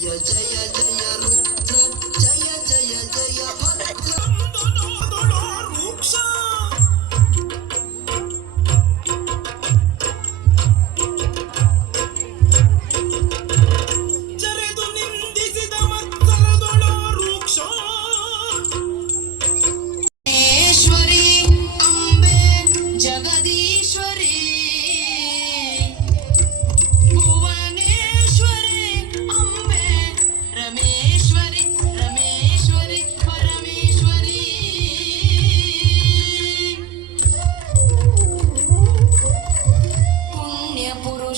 Jaya Jaya Jaya Rupa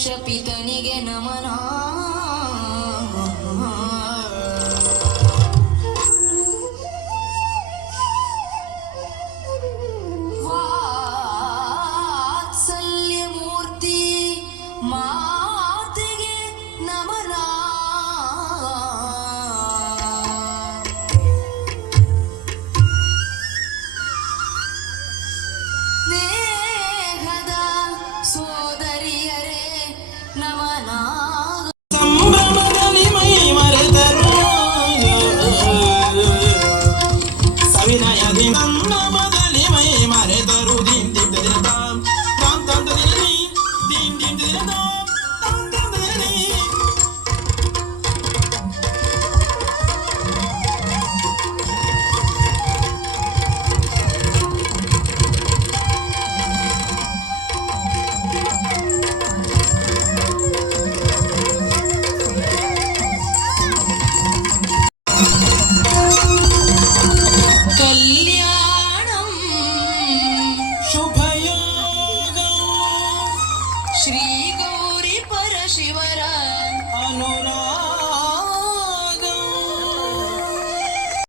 ಪಿತನಿಗೆ ನಮನ. श्रीगौरी परशिवर अनुरा